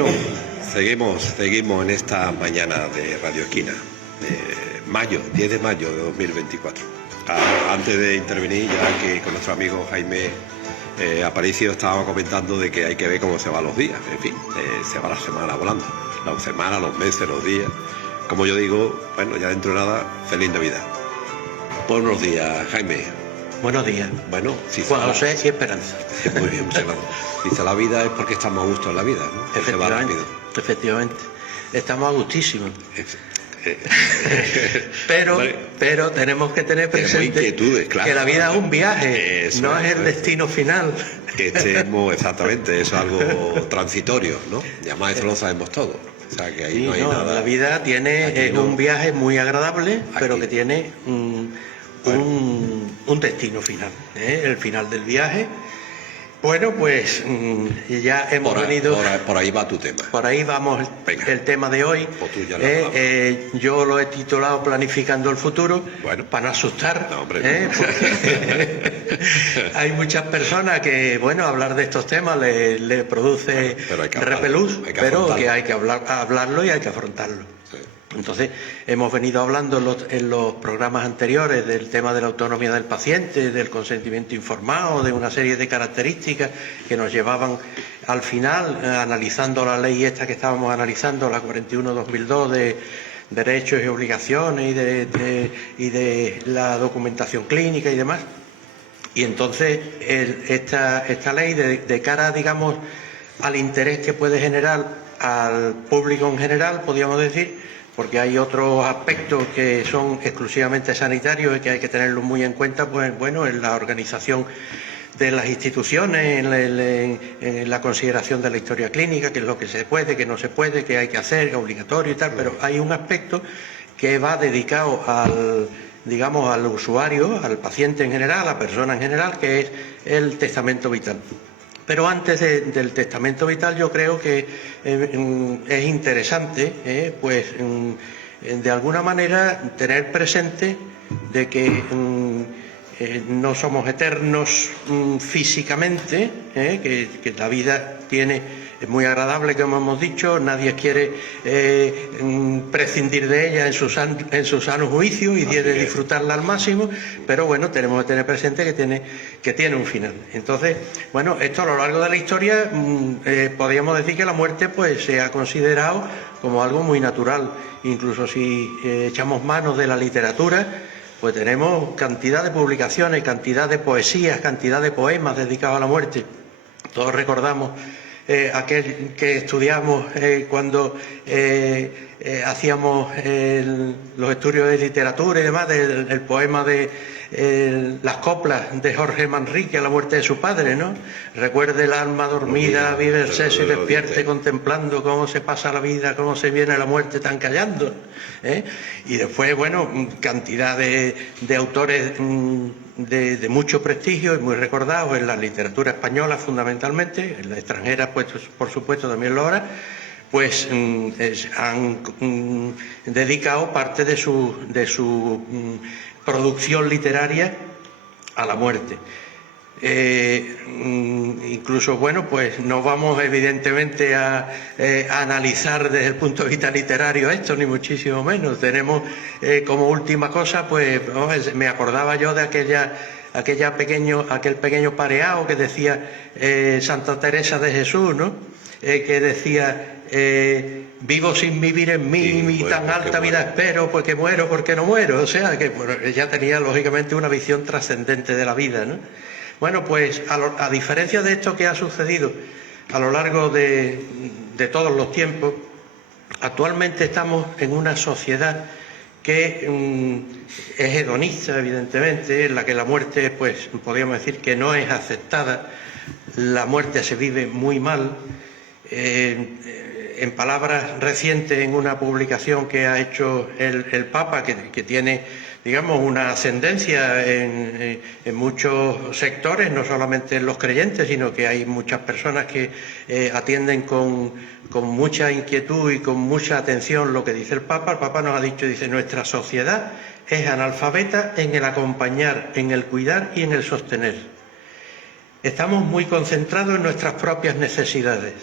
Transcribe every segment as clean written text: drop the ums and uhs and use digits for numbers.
Bueno, seguimos en esta mañana de Radio Esquina, de mayo, 10 de mayo de 2024. Antes de intervenir, ya que con nuestro amigo Jaime Aparicio estábamos comentando de que hay que ver cómo se van los días. En fin, se va la semana volando, la semana, los meses, los días. Como yo digo, bueno, ya dentro de nada, feliz Navidad. Buenos días, Jaime. Buenos días. Bueno, si Juan José y Esperanza. Muy bien, muchas gracias. Dice, la vida es porque estamos a gusto en la vida, ¿no? Efectivamente. Estamos a gustísimos. pero tenemos que tener presente claro, que la vida es un viaje, es el destino final. Exactamente, eso es algo transitorio, ¿no? Y además eso lo sabemos todos. O sea, que ahí no hay nada. La vida es un viaje muy agradable, pero que tiene un destino final, el final del viaje. Bueno, pues ya hemos venido... Por ahí va tu tema. Por ahí vamos. Venga. El tema de hoy. Yo lo he titulado Planificando el futuro, para no asustar. No, hombre, hay muchas personas que, bueno, hablar de estos temas le produce repelús, pero que hay que hablarlo y hay que afrontarlo. Sí. Entonces, hemos venido hablando en los programas anteriores del tema de la autonomía del paciente, del consentimiento informado, de una serie de características que nos llevaban al final, analizando la ley esta que estábamos analizando, la 41/2002 de derechos y obligaciones y de la documentación clínica y demás. Y entonces, esta ley, de cara, digamos, al interés que puede generar al público en general, podríamos decir, porque hay otros aspectos que son exclusivamente sanitarios y que hay que tenerlos muy en cuenta, pues bueno, en la organización de las instituciones, en la consideración de la historia clínica, que es lo que se puede, que no se puede, que hay que hacer, que es obligatorio y tal, pero hay un aspecto que va dedicado al usuario, al paciente en general, a la persona en general, que es el testamento vital. Pero antes del testamento vital yo creo que es interesante, de alguna manera tener presente de que no somos eternos físicamente, que la vida es muy agradable, como hemos dicho, nadie quiere prescindir de ella en su sano juicio y quiere disfrutarla al máximo, pero bueno, tenemos que tener presente que tiene un final. Entonces, bueno, esto a lo largo de la historia podríamos decir que la muerte pues se ha considerado como algo muy natural. Incluso si echamos manos de la literatura, pues tenemos cantidad de publicaciones, cantidad de poesías, cantidad de poemas dedicados a la muerte. Todos recordamos aquel que estudiamos cuando hacíamos los estudios de literatura y demás, el poema de las coplas de Jorge Manrique a la muerte de su padre, ¿no? Recuerde el alma dormida, vive el seso y despierte contemplando cómo se pasa la vida, cómo se viene la muerte tan callando. Y después, bueno, cantidad de autores de mucho prestigio y muy recordados en la literatura española fundamentalmente, en la extranjera pues por supuesto también lo hará, pues han dedicado parte de su producción literaria a la muerte. Incluso, bueno, pues no vamos evidentemente a analizar desde el punto de vista literario esto, ni muchísimo menos. Tenemos como última cosa, pues me acordaba yo de aquel pequeño pareado que decía Santa Teresa de Jesús, ¿no? Que decía, vivo sin vivir en mí, mi tan alta vida espero, porque muero, porque no muero. O sea, que bueno, ella tenía lógicamente una visión trascendente de la vida, ¿no? Bueno, pues a diferencia de esto que ha sucedido a lo largo de todos los tiempos, actualmente estamos en una sociedad que es hedonista, evidentemente, en la que la muerte, pues podríamos decir que no es aceptada, la muerte se vive muy mal. En palabras recientes, en una publicación que ha hecho el Papa, que tiene, digamos, una ascendencia en muchos sectores, no solamente en los creyentes, sino que hay muchas personas que atienden con mucha inquietud y con mucha atención lo que dice el Papa. El Papa nos ha dicho, dice, nuestra sociedad es analfabeta en el acompañar, en el cuidar y en el sostener. Estamos muy concentrados en nuestras propias necesidades.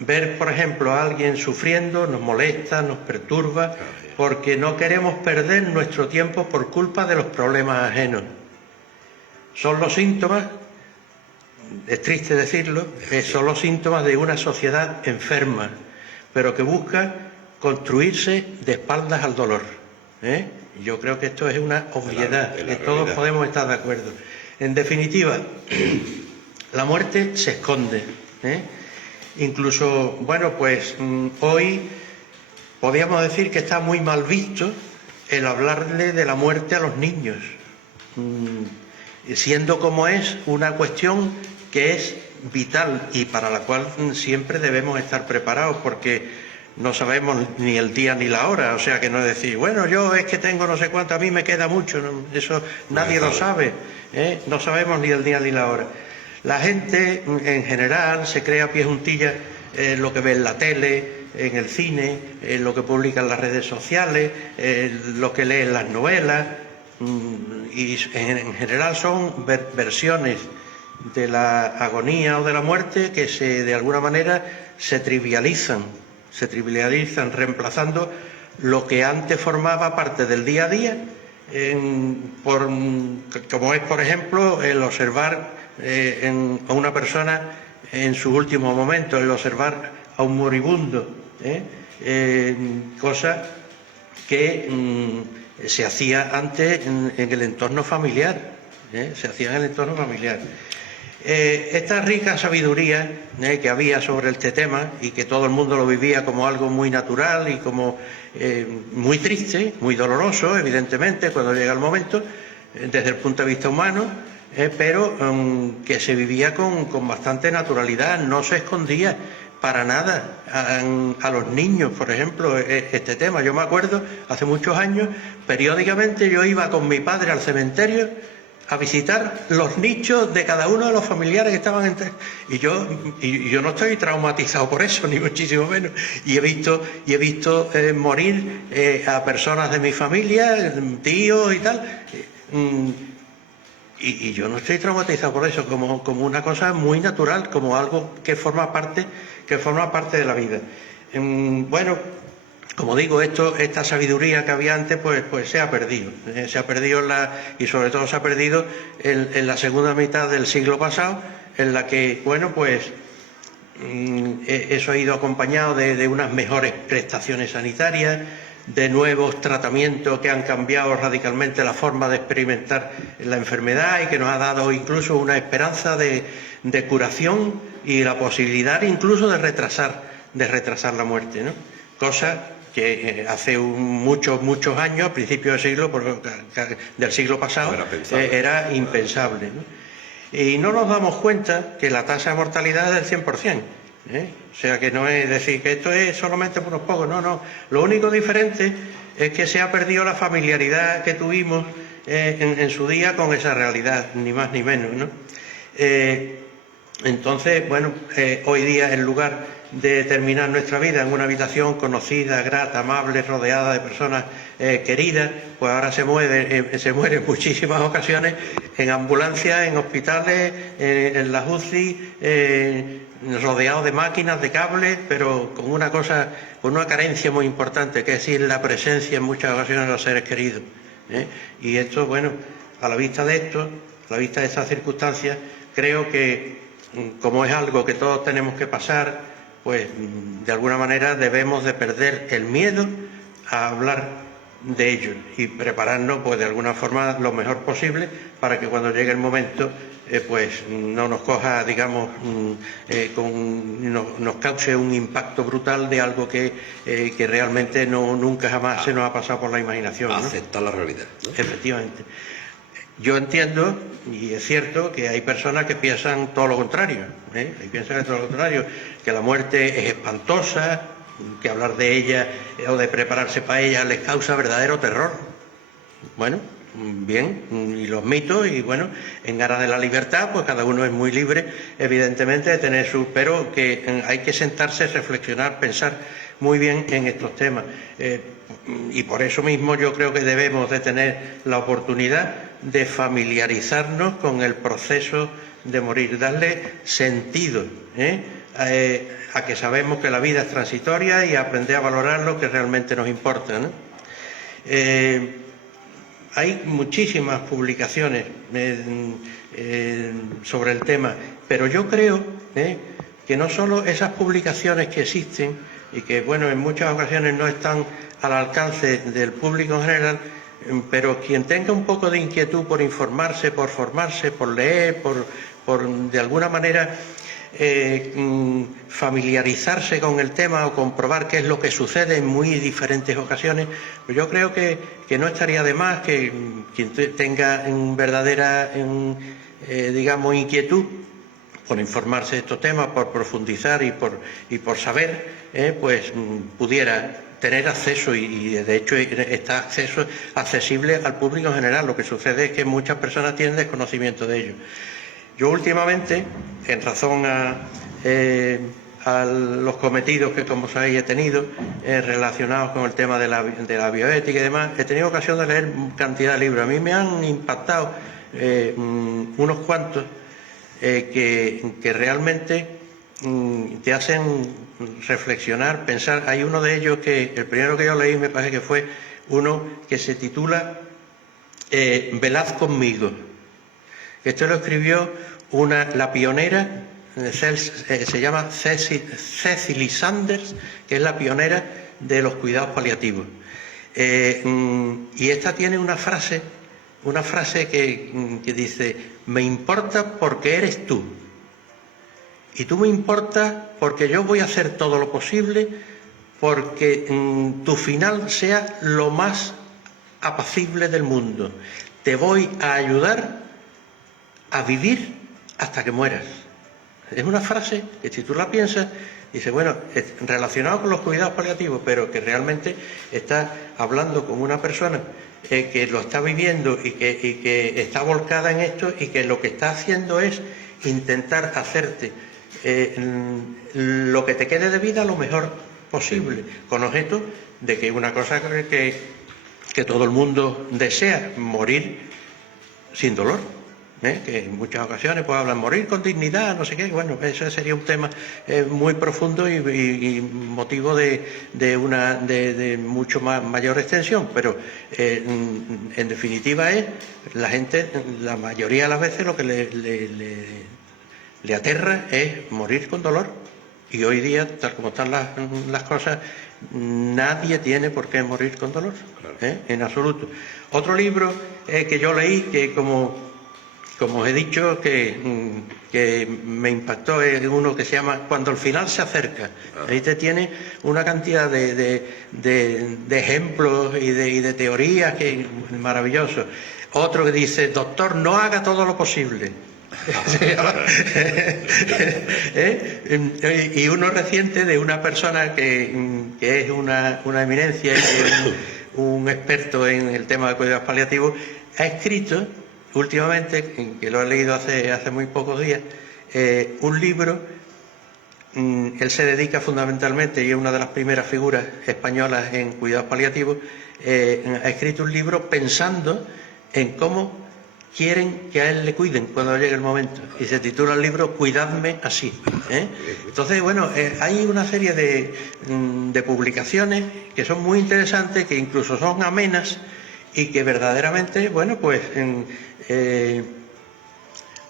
Ver, por ejemplo, a alguien sufriendo nos molesta, nos perturba, porque no queremos perder nuestro tiempo por culpa de los problemas ajenos. Son los síntomas, es triste decirlo, son los síntomas de una sociedad enferma, pero que busca construirse de espaldas al dolor. Yo creo que esto es una obviedad, que todos podemos estar de acuerdo. En definitiva, la muerte se esconde. Incluso, bueno, pues hoy podríamos decir que está muy mal visto el hablarle de la muerte a los niños, siendo como es una cuestión que es vital y para la cual siempre debemos estar preparados, porque no sabemos ni el día ni la hora, o sea que no es decir, bueno, yo es que tengo no sé cuánto, a mí me queda mucho, eso nadie lo sabe, no sabemos ni el día ni la hora. La gente en general se cree a pie juntillas lo que ve en la tele, en el cine, lo que publica en las redes sociales, lo que lee en las novelas, y en general son versiones de la agonía o de la muerte que de alguna manera se trivializan, reemplazando lo que antes formaba parte del día a día, como es, por ejemplo, el observar a una persona en sus últimos momentos, el observar a un moribundo, cosa que se hacía antes en el entorno familiar, esta rica sabiduría que había sobre este tema y que todo el mundo lo vivía como algo muy natural y como muy triste, muy doloroso, evidentemente, cuando llega el momento, desde el punto de vista humano, pero que se vivía con bastante naturalidad, no se escondía para nada a los niños, por ejemplo, este tema. Yo me acuerdo, hace muchos años, periódicamente yo iba con mi padre al cementerio a visitar los nichos de cada uno de los familiares que estaban entre... Y yo no estoy traumatizado por eso, ni muchísimo menos. Y he visto morir a personas de mi familia, tíos y tal. Y yo no estoy traumatizado por eso, como una cosa muy natural, como algo que forma parte de la vida. Bueno, como digo, esta sabiduría que había antes, pues se ha perdido. Se ha perdido y sobre todo se ha perdido en la segunda mitad del siglo pasado, en la que, bueno, pues eso ha ido acompañado de unas mejores prestaciones sanitarias, de nuevos tratamientos que han cambiado radicalmente la forma de experimentar la enfermedad y que nos ha dado incluso una esperanza de curación y la posibilidad incluso de retrasar la muerte, ¿no? Cosa que hace muchos años, a principios del siglo pasado, era impensable, ¿no? Y no nos damos cuenta que la tasa de mortalidad es del 100%. O sea que no es decir que esto es solamente por unos pocos, no. Lo único diferente es que se ha perdido la familiaridad que tuvimos en su día con esa realidad, ni más ni menos, ¿no? Entonces, bueno, hoy día en lugar de terminar nuestra vida en una habitación conocida, grata, amable, rodeada de personas queridas, pues ahora se muere en muchísimas ocasiones en ambulancias, en hospitales, en las UCI, rodeado de máquinas, de cables, pero con una carencia muy importante, que es decir, la presencia en muchas ocasiones de los seres queridos. Y esto, bueno, a la vista de estas circunstancias, creo que como es algo que todos tenemos que pasar, pues de alguna manera debemos de perder el miedo a hablar de ello y prepararnos pues de alguna forma lo mejor posible para que cuando llegue el momento pues no nos coja, digamos, nos cause un impacto brutal de algo que realmente nunca jamás se nos ha pasado por la imaginación, ¿no? Aceptar la realidad, ¿no? Efectivamente. Yo entiendo, y es cierto, que hay personas que piensan todo lo contrario, que la muerte es espantosa, que hablar de ella o de prepararse para ella les causa verdadero terror. Bueno, bien, y los mitos, y bueno, en aras de la libertad, pues cada uno es muy libre, evidentemente, de tener pero que hay que sentarse, reflexionar, pensar muy bien en estos temas. Y por eso mismo yo creo que debemos de tener la oportunidad de familiarizarnos con el proceso de morir, darle sentido a que sabemos que la vida es transitoria y a aprender a valorar lo que realmente nos importa, ¿no? Hay muchísimas publicaciones sobre el tema, pero yo creo que no solo esas publicaciones que existen y que, bueno, en muchas ocasiones no están al alcance del público en general, pero quien tenga un poco de inquietud por informarse, por formarse, por leer, por de alguna manera familiarizarse con el tema o comprobar qué es lo que sucede en muy diferentes ocasiones, pues yo creo que no estaría de más que quien tenga verdadera, digamos, inquietud por informarse de estos temas, por profundizar y por saber, pues pudiera tener acceso y de hecho está accesible al público en general. Lo que sucede es que muchas personas tienen desconocimiento de ello. Yo últimamente, en razón a los cometidos que, como sabéis, he tenido relacionados con el tema de la bioética y demás, he tenido ocasión de leer cantidad de libros. A mí me han impactado unos cuantos que realmente te hacen reflexionar, pensar. Hay uno de ellos que, el primero que yo leí, me parece que fue uno que se titula Velad conmigo. Esto lo escribió la pionera, se llama Cecily Sanders, que es la pionera de los cuidados paliativos. Y esta tiene una frase que dice: me importa porque eres tú, y tú me importas porque yo voy a hacer todo lo posible porque tu final sea lo más apacible del mundo. Te voy a ayudar a vivir hasta que mueras. Es una frase que, si tú la piensas, dice, bueno, es relacionado con los cuidados paliativos, pero que realmente está hablando con una persona que lo está viviendo y que está volcada en esto, y que lo que está haciendo es intentar hacerte lo que te quede de vida lo mejor posible, con objeto de que una cosa que todo el mundo desea, morir sin dolor. Que en muchas ocasiones pues hablan morir con dignidad, no sé qué. Bueno, eso sería un tema muy profundo y motivo de mucho mayor extensión, pero en definitiva es la gente, la mayoría de las veces lo que le aterra es morir con dolor, y hoy día, tal como están las cosas, nadie tiene por qué morir con dolor, en absoluto. Otro libro que yo leí, que como os he dicho, que me impactó, es uno que se llama Cuando el final se acerca. Ahí te tiene una cantidad de ejemplos y de teorías que maravilloso. Otro que dice: doctor, no haga todo lo posible. Y uno reciente de una persona que es una eminencia, que es un experto en el tema de cuidados paliativos, ha escrito últimamente, que lo he leído hace muy pocos días, un libro. Él se dedica fundamentalmente, y es una de las primeras figuras españolas en cuidados paliativos, ha escrito un libro pensando en cómo quieren que a él le cuiden cuando llegue el momento, y se titula el libro Cuidadme así. Entonces, bueno, hay una serie de publicaciones que son muy interesantes, que incluso son amenas, y que verdaderamente, bueno, pues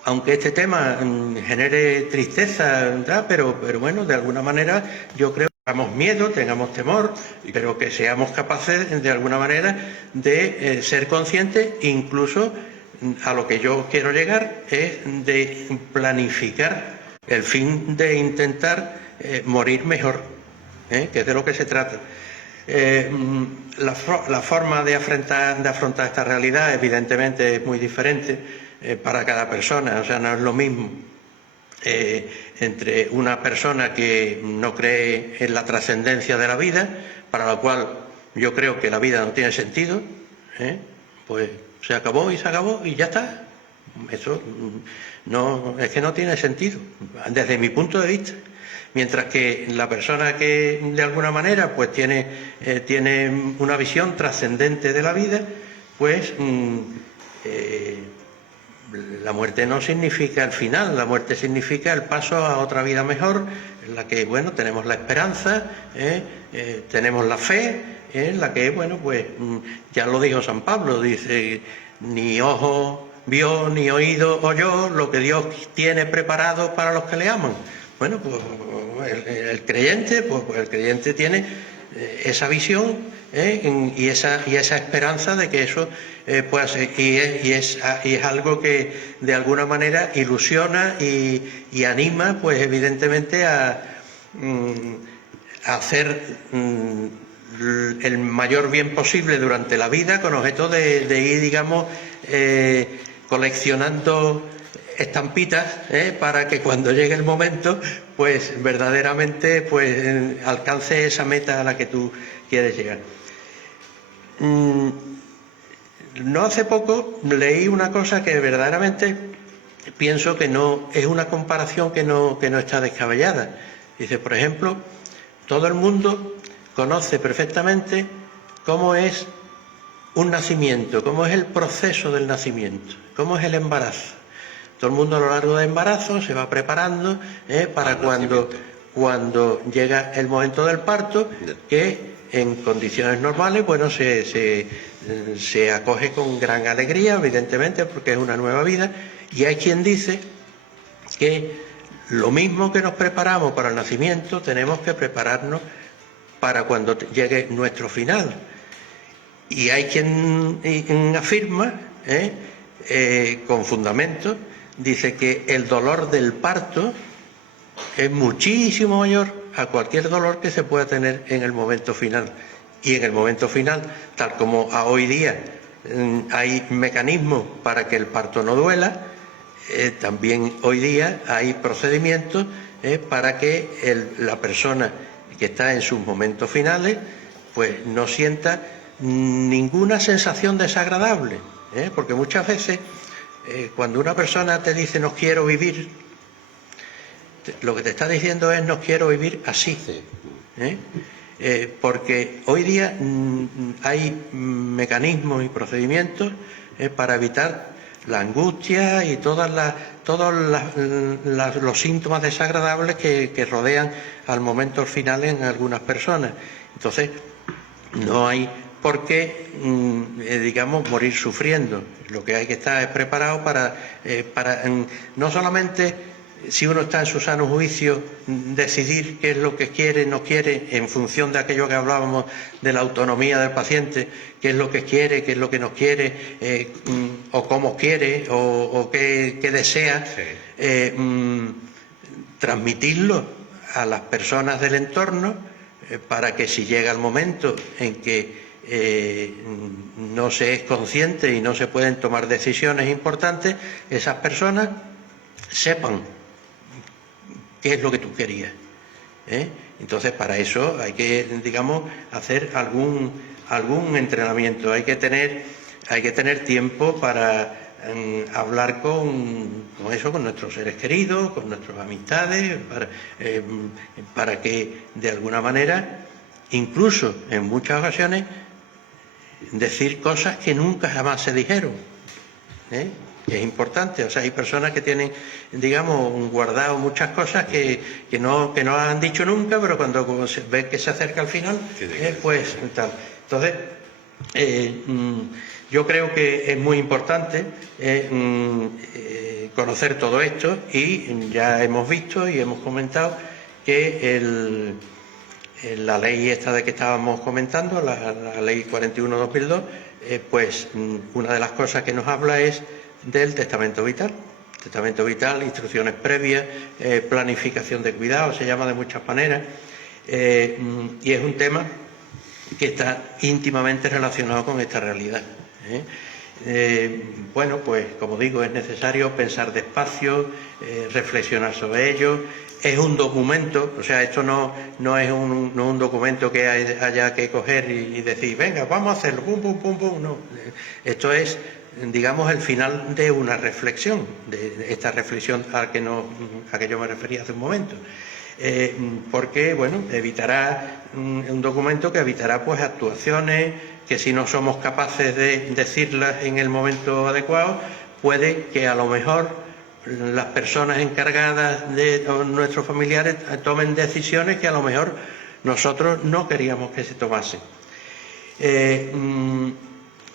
aunque este tema genere tristeza, pero bueno, de alguna manera yo creo que tengamos miedo, tengamos temor, pero que seamos capaces de alguna manera de ser conscientes. Incluso a lo que yo quiero llegar es de planificar el fin de intentar morir mejor, que es de lo que se trata. La forma de afrontar esta realidad, evidentemente, es muy diferente para cada persona. O sea, no es lo mismo entre una persona que no cree en la trascendencia de la vida, para la cual yo creo que la vida no tiene sentido, pues se acabó y ya está. Eso no, es que no tiene sentido, desde mi punto de vista. Mientras que la persona que de alguna manera pues tiene una visión trascendente de la vida, pues la muerte no significa el final, la muerte significa el paso a otra vida mejor, en la que, bueno, tenemos la esperanza, tenemos la fe, en la que, bueno, pues ya lo dijo San Pablo, dice, ni ojo vio ni oído oyó lo que Dios tiene preparado para los que le aman. Bueno, pues el creyente, pues el creyente tiene esa visión y esa esperanza de que eso pueda ser, y es algo que de alguna manera ilusiona y anima, pues evidentemente a hacer el mayor bien posible durante la vida, con objeto de ir, digamos, coleccionando estampitas para que cuando llegue el momento, pues verdaderamente pues alcance esa meta a la que tú quieres llegar. No hace poco leí una cosa que verdaderamente pienso que no es una comparación que no está descabellada. Dice, por ejemplo, todo el mundo conoce perfectamente cómo es un nacimiento, cómo es el proceso del nacimiento, cómo es el embarazo. Todo el mundo a lo largo del embarazo se va preparando para cuando llega el momento del parto, que en condiciones normales, bueno, se acoge con gran alegría, evidentemente, porque es una nueva vida, y hay quien dice que lo mismo que nos preparamos para el nacimiento, tenemos que prepararnos para cuando llegue nuestro final. Y hay quien afirma, con fundamento, dice que el dolor del parto es muchísimo mayor a cualquier dolor que se pueda tener en el momento final. Y en el momento final, tal como a hoy día hay mecanismos para que el parto no duela, también hoy día hay procedimientos para que la persona que está en sus momentos finales pues no sienta ninguna sensación desagradable, porque muchas veces cuando una persona te dice no quiero vivir, lo que te está diciendo es no quiero vivir así, porque hoy día hay mecanismos y procedimientos para evitar la angustia y todos los síntomas desagradables que rodean al momento final en algunas personas. Entonces, no hay por qué, digamos, morir sufriendo. Lo que hay que estar es preparado para no solamente, si uno está en su sano juicio, decidir qué es lo que quiere, no quiere, en función de aquello que hablábamos de la autonomía del paciente, qué es lo que quiere, qué es lo que no quiere, o cómo quiere, o qué desea, transmitirlo a las personas del entorno, para que si llega el momento en que no se es consciente y no se pueden tomar decisiones importantes, esas personas sepan qué es lo que tú querías. Entonces, para eso hay que, digamos, hacer algún entrenamiento. Hay que tener tiempo para hablar con nuestros seres queridos, con nuestras amistades, para que, de alguna manera, incluso en muchas ocasiones, decir cosas que nunca jamás se dijeron. Es importante. O sea, hay personas que tienen, digamos, guardado muchas cosas que no han dicho nunca, pero cuando se ve que se acerca al final, pues tal. Entonces, yo creo que es muy importante conocer todo esto, y ya hemos visto y hemos comentado que la ley esta de que estábamos comentando, la ley 41/2002, pues una de las cosas que nos habla es del testamento vital. Testamento vital, instrucciones previas, planificación de cuidados, se llama de muchas maneras, y es un tema que está íntimamente relacionado con esta realidad. Bueno, pues como digo, es necesario pensar despacio, reflexionar sobre ello. Es un documento, o sea, esto no es un documento que haya que coger y decir, venga, vamos a hacerlo, pum, pum, pum, pum, no. Esto es, digamos, el final de una reflexión, de esta reflexión a que yo me refería hace un momento. Porque, bueno, evitará un documento que evitará pues actuaciones que, si no somos capaces de decirlas en el momento adecuado, puede que a lo mejor las personas encargadas de nuestros familiares tomen decisiones que a lo mejor nosotros no queríamos que se tomasen.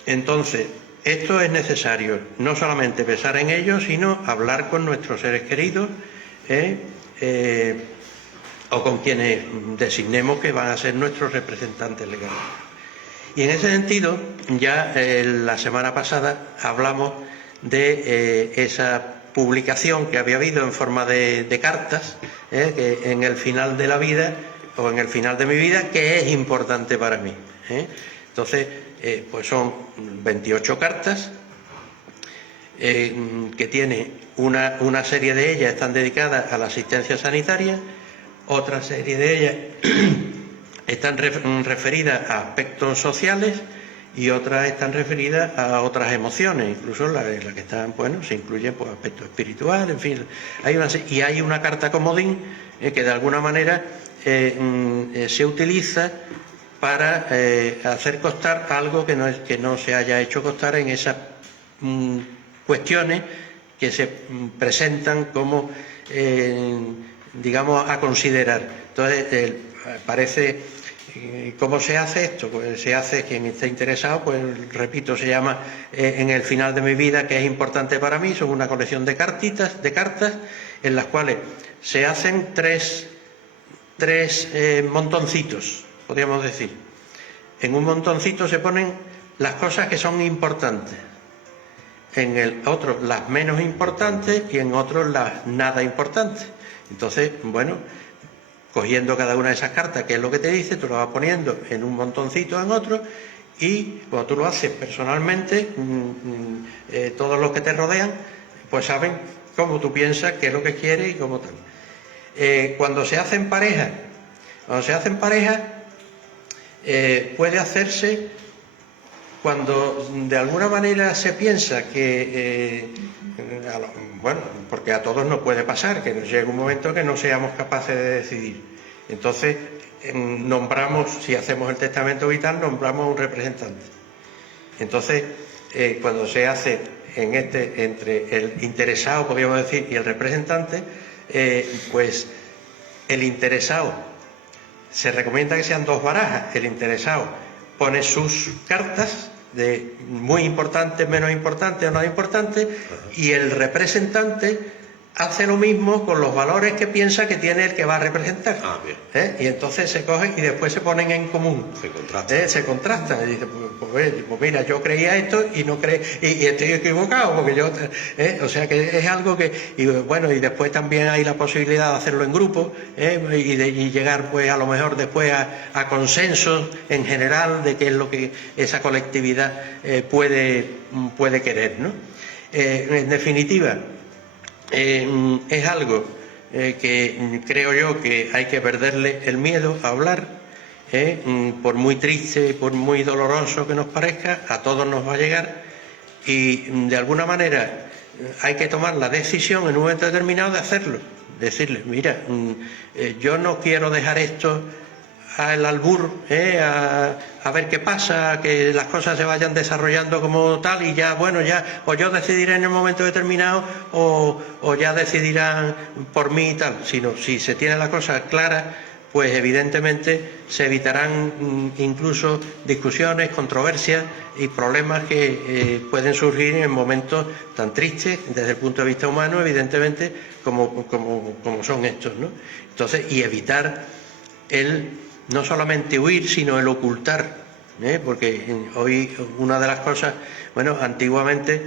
Entonces, esto es necesario, no solamente pensar en ellos, sino hablar con nuestros seres queridos, o con quienes designemos que van a ser nuestros representantes legales. Y en ese sentido, ya la semana pasada hablamos de esa publicación que había habido en forma de cartas, que en el final de la vida, o en el final de mi vida, que es importante para mí. Entonces, pues son 28 cartas, que tiene una serie de ellas están dedicadas a la asistencia sanitaria, otra serie de ellas están referidas a aspectos sociales y otras están referidas a otras emociones, incluso las que están, bueno, se incluyen pues, aspectos espirituales, en fin. Hay una carta comodín que de alguna manera se utiliza para hacer constar algo que no se haya hecho constar en esas cuestiones que se presentan como, digamos, a considerar. Entonces, parece... ¿Cómo se hace esto? Pues se hace, quien esté interesado, pues repito, se llama En el final de mi vida, que es importante para mí. Son una colección de cartas en las cuales se hacen tres montoncitos, podríamos decir. En un montoncito se ponen las cosas que son importantes, en el otro las menos importantes y en otro las nada importantes. Entonces, bueno, cogiendo cada una de esas cartas, que es lo que te dice, tú lo vas poniendo en un montoncito en otro, y cuando tú lo haces personalmente, todos los que te rodean, pues saben cómo tú piensas, qué es lo que quieres y cómo tal. Cuando se hacen parejas, puede hacerse cuando de alguna manera se piensa que, bueno, porque a todos nos puede pasar, que nos llegue un momento que no seamos capaces de decidir. Entonces, nombramos, si hacemos el testamento vital, nombramos a un representante. Entonces, cuando se hace entre el interesado, podríamos decir, y el representante, pues el interesado, se recomienda que sean 2 barajas. El interesado pone sus cartas de muy importantes, menos importantes o nada importantes, y el representante hace lo mismo con los valores que piensa que tiene el que va a representar. Bien. Y entonces se cogen y después se ponen en común. Se contrastan. Y dice, pues mira, yo creía esto y no y estoy equivocado, porque yo... O sea que es algo que... Y bueno, y después también hay la posibilidad de hacerlo en grupo, y llegar pues a lo mejor después a consensos en general de qué es lo que esa colectividad puede querer, ¿no? En definitiva, es algo que creo yo que hay que perderle el miedo a hablar, por muy triste y por muy doloroso que nos parezca, a todos nos va a llegar, y de alguna manera hay que tomar la decisión en un momento determinado de hacerlo, decirle, mira, yo no quiero dejar esto al albur, a ver qué pasa, que las cosas se vayan desarrollando como tal y ya, bueno, ya, o yo decidiré en el momento determinado o ya decidirán por mí y tal, sino si se tiene la cosa clara, pues evidentemente se evitarán incluso discusiones, controversias y problemas que pueden surgir en momentos tan tristes desde el punto de vista humano, evidentemente, como son estos, ¿no? Entonces, y evitar no solamente huir, sino el ocultar, porque hoy una de las cosas, bueno, antiguamente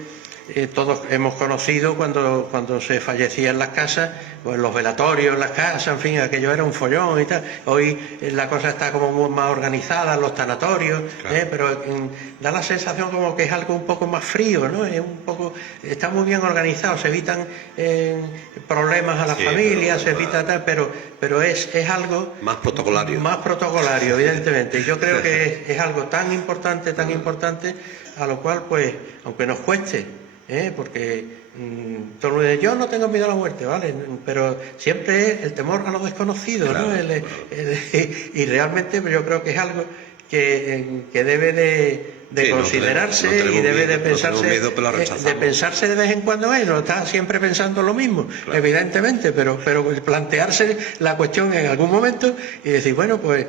todos hemos conocido cuando se fallecía en las casas, pues los velatorios en las casas, en fin, aquello era un follón y tal. Hoy la cosa está como más organizada, los tanatorios, claro. Pero da la sensación como que es algo un poco más frío, ¿no? Está muy bien organizado, se evitan problemas a las familias, se evita tal, pero es algo más protocolario. Más protocolario, evidentemente. Yo creo que es algo tan importante, a lo cual, pues, aunque nos cueste, porque todo el mundo dice, yo no tengo miedo a la muerte, ¿vale? Pero siempre es el temor a lo desconocido, claro, ¿no? Y realmente yo creo que es algo que debe considerarse y debe de pensarse de vez en cuando. No está siempre pensando lo mismo, claro, evidentemente, pero plantearse la cuestión en algún momento y decir, bueno, pues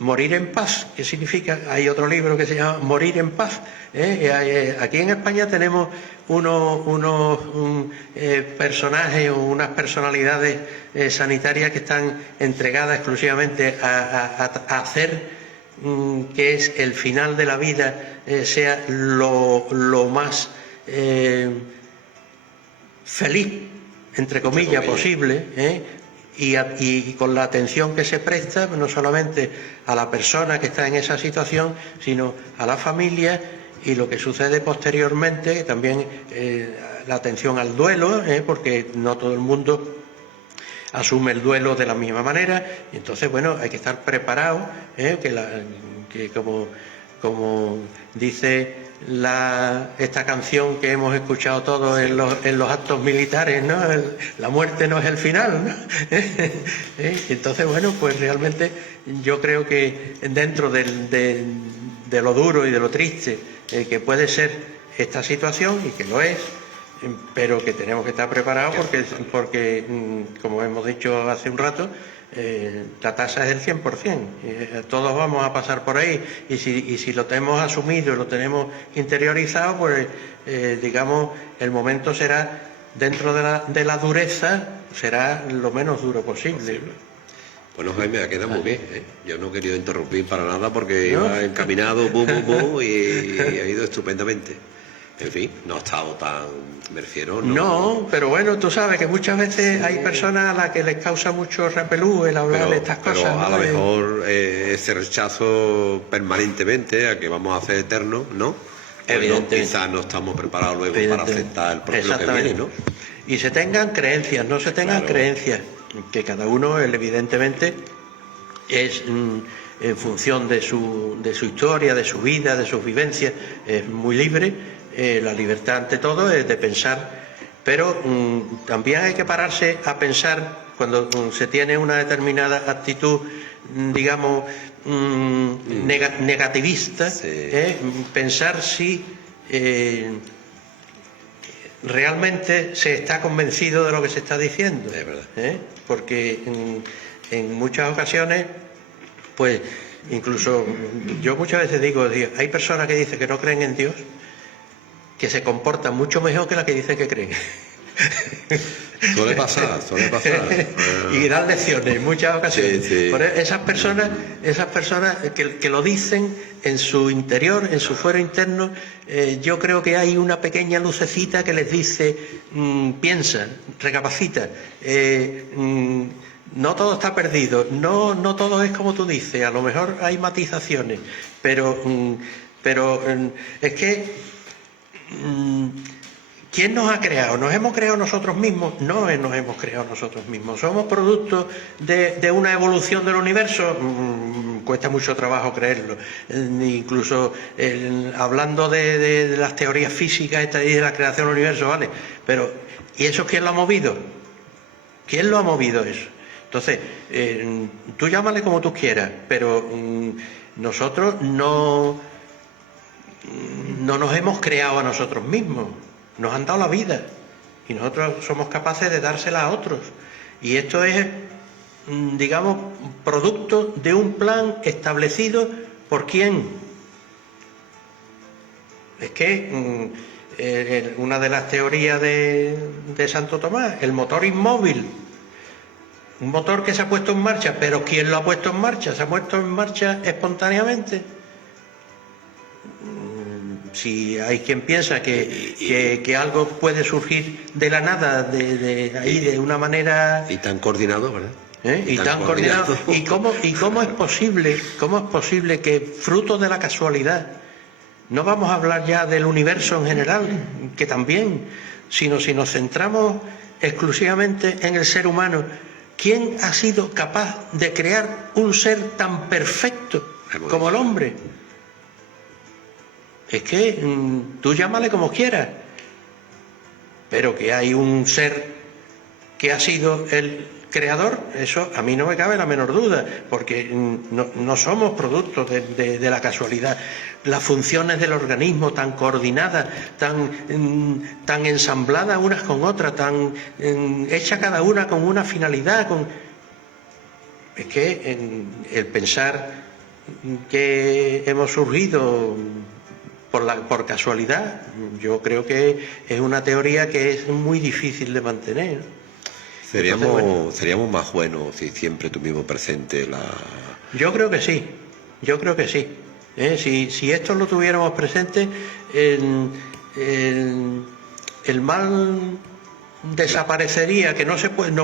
morir en paz. ¿Qué significa? Hay otro libro que se llama Morir en paz. Aquí en España tenemos unos personajes o unas personalidades sanitarias que están entregadas exclusivamente a hacer que es el final de la vida sea lo más feliz, entre comillas, posible, y con la atención que se presta no solamente a la persona que está en esa situación, sino a la familia y lo que sucede posteriormente, también la atención al duelo, porque no todo el mundo asume el duelo de la misma manera, y entonces, bueno, hay que estar preparado, que como dice esta canción que hemos escuchado todos en los actos militares, ¿no? La muerte no es el final, ¿no? Entonces, bueno, pues realmente yo creo que dentro de lo duro y de lo triste que puede ser esta situación, y que lo es, pero que tenemos que estar preparados porque como hemos dicho hace un rato, la tasa es del 100%. Todos vamos a pasar por ahí, y si lo tenemos asumido, lo tenemos interiorizado, pues digamos, el momento será, dentro de la dureza, será lo menos duro posible. Bueno, Jaime, ha quedado muy bien, Yo no he querido interrumpir para nada porque iba encaminado, y ha ido estupendamente. En fin, no ha estado tan, me refiero... No, pero bueno, tú sabes que muchas veces hay personas a las que les causa mucho repelús el hablar de estas cosas. Pero a lo mejor ese rechazo permanentemente a que vamos a ser eternos, ¿no? Evidentemente. Quizás no estamos preparados luego para aceptar lo que viene, ¿no? Y se tengan creencias, no se tengan creencias, que cada uno, evidentemente, es en función de su historia, de su vida, de sus vivencias, es muy libre. La libertad ante todo es de pensar, pero también hay que pararse a pensar cuando se tiene una determinada actitud, digamos, negativista, pensar si realmente se está convencido de lo que se está diciendo, porque en muchas ocasiones, pues incluso yo muchas veces digo, hay personas que dicen que no creen en Dios, que se comportan mucho mejor que las que dicen que creen. Suele pasar. Y dan lecciones en muchas ocasiones. Sí. Por esas personas que lo dicen en su interior, en su fuero interno, yo creo que hay una pequeña lucecita que les dice, piensa, recapacita, no todo está perdido, no todo es como tú dices, a lo mejor hay matizaciones, pero es que ¿quién nos ha creado? ¿Nos hemos creado nosotros mismos? No nos hemos creado nosotros mismos. ¿Somos producto de una evolución del universo? Cuesta mucho trabajo creerlo. Incluso hablando de las teorías físicas y de la creación del universo, ¿vale? Pero, ¿y eso quién lo ha movido? ¿Quién lo ha movido eso? Entonces, tú llámale como tú quieras, pero nosotros no nos hemos creado a nosotros mismos, nos han dado la vida y nosotros somos capaces de dársela a otros, y esto es, digamos, producto de un plan establecido por quién. Es que una de las teorías de Santo Tomás, el motor inmóvil, un motor que se ha puesto en marcha, pero ¿quién lo ha puesto en marcha? ¿Se ha puesto en marcha espontáneamente? Si hay quien piensa que algo puede surgir de la nada, de ahí, de una manera... Y tan coordinado, ¿verdad? Y tan coordinado. ¿Y cómo es posible que, fruto de la casualidad, no vamos a hablar ya del universo en general, que también, sino si nos centramos exclusivamente en el ser humano, ¿quién ha sido capaz de crear un ser tan perfecto como el hombre? Es que tú llámale como quieras, pero que hay un ser que ha sido el creador, eso a mí no me cabe la menor duda, porque no somos productos de la casualidad. Las funciones del organismo tan coordinadas, tan ensambladas unas con otras, tan hechas cada una con una finalidad, es que el pensar que hemos surgido por casualidad, yo creo que es una teoría que es muy difícil de mantener, ¿no? Seríamos más buenos si siempre tuvimos presente la... Yo creo que sí, Si esto lo tuviéramos presente, el mal desaparecería, que no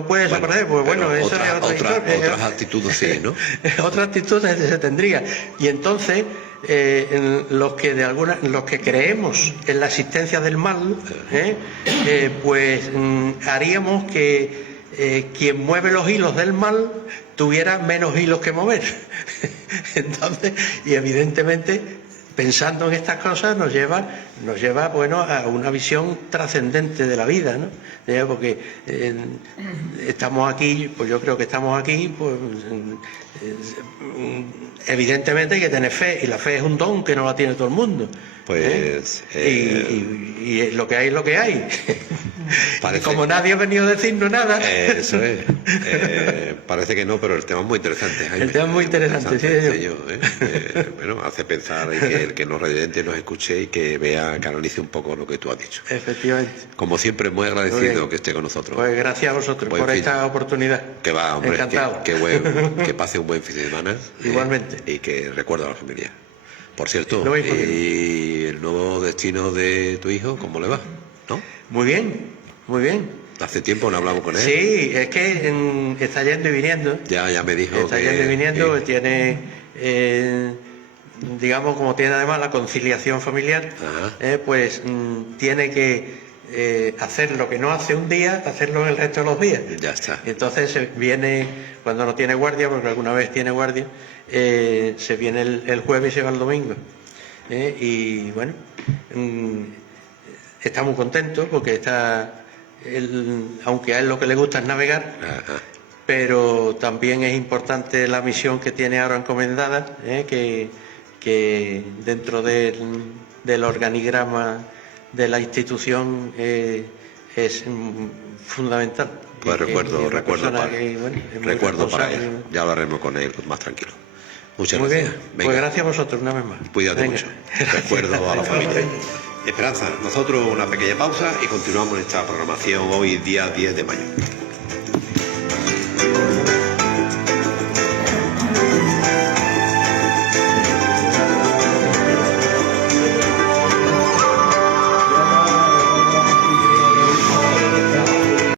puede desaparecer, pues bueno, esa es otra historia. Otras actitudes sí, ¿no? Otras actitudes se tendría. Y entonces, los que creemos en la existencia del mal, pues haríamos que quien mueve los hilos del mal tuviera menos hilos que mover. Entonces, y evidentemente, pensando en estas cosas nos lleva bueno, a una visión trascendente de la vida, ¿no? Porque estamos aquí, pues yo creo que estamos aquí, pues evidentemente hay que tener fe, y la fe es un don que no la tiene todo el mundo. Pues y lo que hay es lo que hay. Como nadie ha venido a decirnos nada. Eso es. Parece que no, pero el tema es muy interesante, Jaime. El tema es muy interesante, sí, señor. Bueno, hace pensar y que el que nos reyente nos escuche y que vea, que analice un poco lo que tú has dicho. Efectivamente. Como siempre, muy agradecido que esté con nosotros. Pues gracias a vosotros por esta oportunidad. Que va, hombre. Encantado. Que pase un buen fin de semana. Igualmente. Y que recuerde a la familia. Por cierto, ¿y el nuevo destino de tu hijo, cómo le va? ¿No? Muy bien, muy bien. Hace tiempo no hablamos con él. Sí, es que está yendo y viniendo. Ya me dijo está yendo y viniendo, tiene, digamos, como tiene además la conciliación familiar, pues tiene que hacer lo que no hace un día, hacerlo el resto de los días. Ya está. Entonces viene, cuando no tiene guardia, porque alguna vez tiene guardia, se viene el jueves y se va el domingo. Y bueno, está muy contento porque aunque a él lo que le gusta es navegar, pero también es importante la misión que tiene ahora encomendada, que dentro del organigrama de la institución es fundamental. Pues recuerdo para él. Ya hablaremos con él más tranquilo. Muchas gracias. Muy bien. Pues gracias a vosotros una vez más. Cuídate mucho. Recuerdo a la familia. Esperanza, nosotros una pequeña pausa y continuamos esta programación hoy día 10 de mayo.